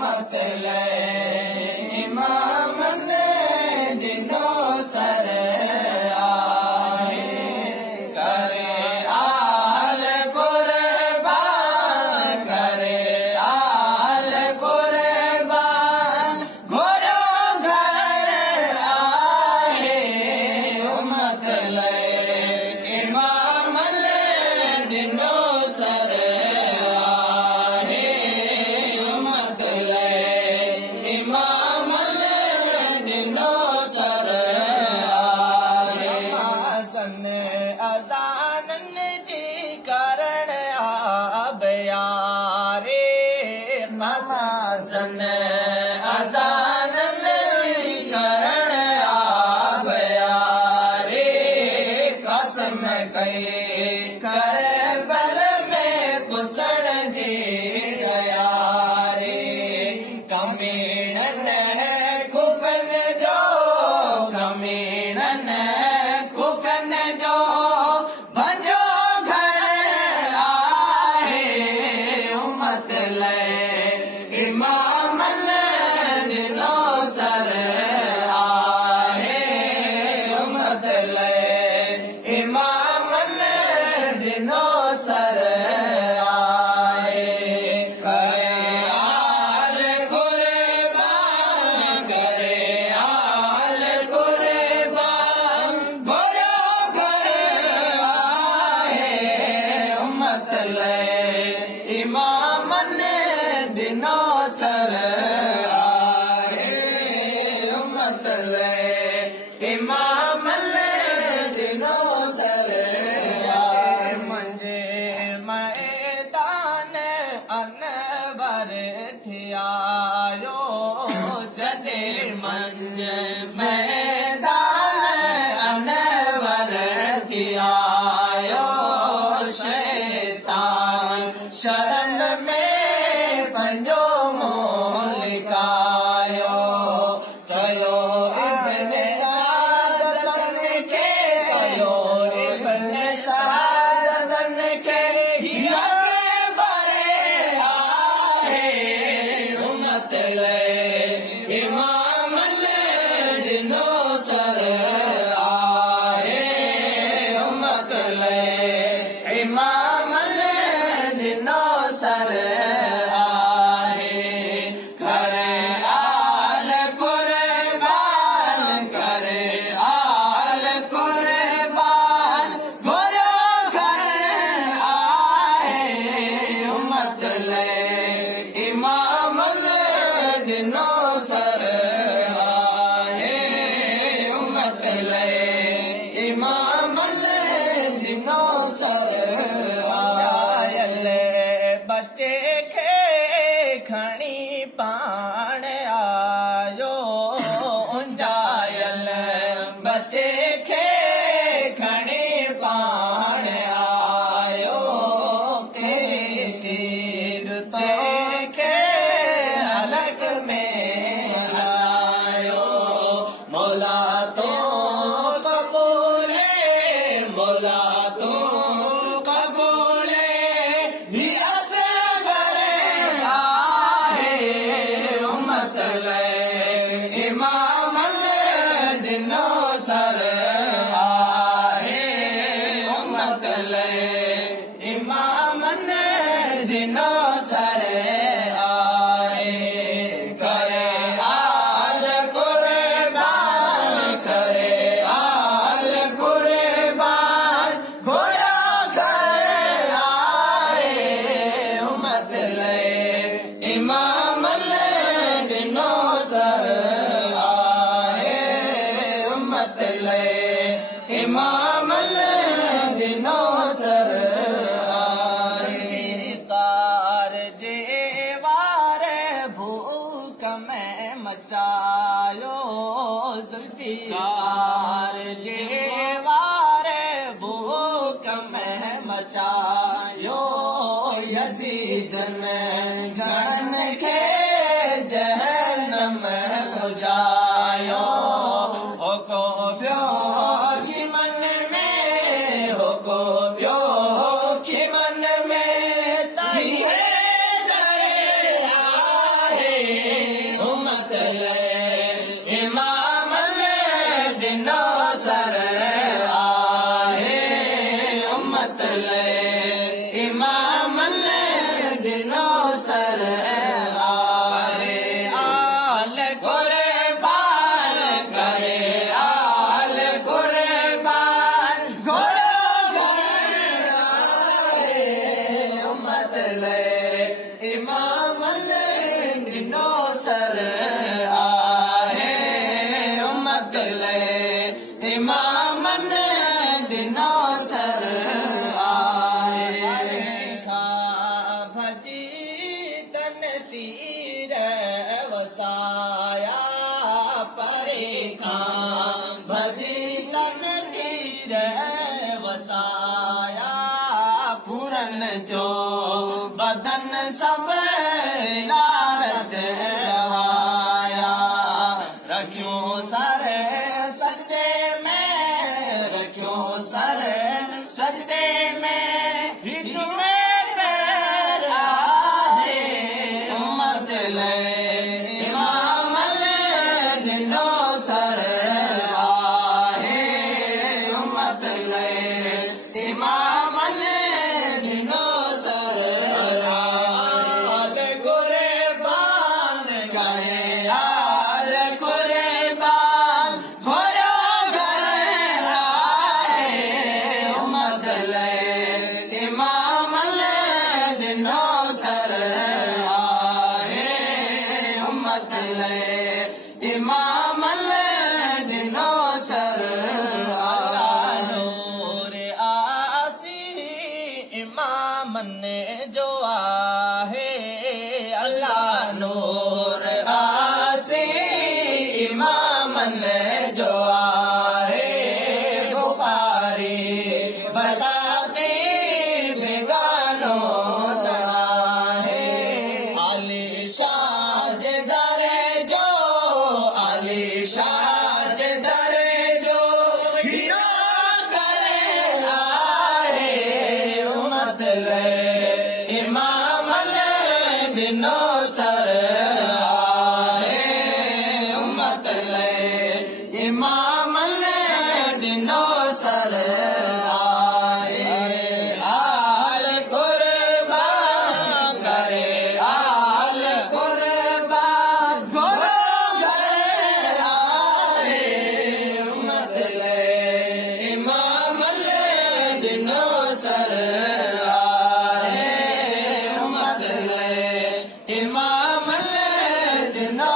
उम्मत लाए इमामन दिनो सर आहे करे आल कुर्बान करे आल कुर्बान घोरो घर आहे उम्मत लाए इमामन दिनो सर आहे उम्मत लाए इमामन दिनो सर आहे हसन अज़ानन जी करण आबयारे हसन अज़ानन जी करण आबयारे कसम कई करबल में कुसण जी गयारे कमीनन कुफन जो कमीनन कुफन जो भंजो घर आहे उम्मत लाए इमामन दिनो सर आहे उम्मत लाए इमामन दिनो सर आहे करे आल कुर्बान करे आल कुर्बान घोरो घर आहे उम्मत लाए इमामन दिनो सर आहे उम्मत लाए इमामन दिनो सर आहे मुंहिंजे मैदान अनवर थियायो जॾे मंझि मैदान अनवर थियायो शैतान शरण में पंहिंजो मोह लिकायो चयो इब्न सादतन खे चयो इब्न सादतन खे हीअ बरे आहे उम्मत लाए इमामन दिनो सर आहे उम्मत लाए इमामन दिनो सर आहे करे आल कुर्बान करे आल कुर्बान घोरो घर आहे उम्मत लाए इमामन दिनो सर आहे उम्मत लाए इमामन दिनो सर आयल बच्चे खे खणी पाण आयो उंजायल बच्चे खे खणी पाण आयो तेरी तीर तंहिंखे हलक में हलायो मौला तो कबूले मौला तो कबूले भी असगर आहे उम्मत लाए इमामन दिनो सर आहे उम्मत लाए इमामन दिनो सर आहे करे आल कुर्बान करे आल कुर्बान घोरो घर आहे उम्मत लाए इमामन दिनो सर आहे उम्मत लाए इमामन दिनो सर आहे कार जे वार भूख में मचायो ज़ुल्फ़िकार जे वार भूख में मचायो यज़ीदन घणन खे जहन्नम पुॼायो होको ॿियो मन में होको ॿियो मन में आहे सर आए आल कुर्बान करे आल कुर्बान घोड़ो घर आए उम्मत ले इमाम दिनो सर आए उम्मत ले इमाम दिनो सर आए खा भजी तन तीर वसाया परे खा भजी तन तीर वसाया पूरन जो बदन सब लारत रहाया रखियो सर सजदे में रखियो सर सजदे में जुमे खैर आए उम्मत ले इमाम दिनो सर आए उम्मत ले इमाम दिनो सर आल कुर्बान करे आल कुर्बान घोड़ो घर आए उम्मत ले इमाम दिनो सर आए उम्मत ले इमाम दिनो सर नूर आसी इमाम ने जो आहे अल्लाह नूर आसी इमाम ने जो आहे बुखारी बताते बेगानो है आली शाज दरे जो आली शाज दरे जो हिना करे आए उम्मत ले इमाम दिनो सर आए उम्मत ले इमाम दिनो सर आए आल कुर्बान करे आल कुर्बान घोड़ो घर आए उम्मत ले इमाम दिनो सर आए उम्मत ले इमाम दिनो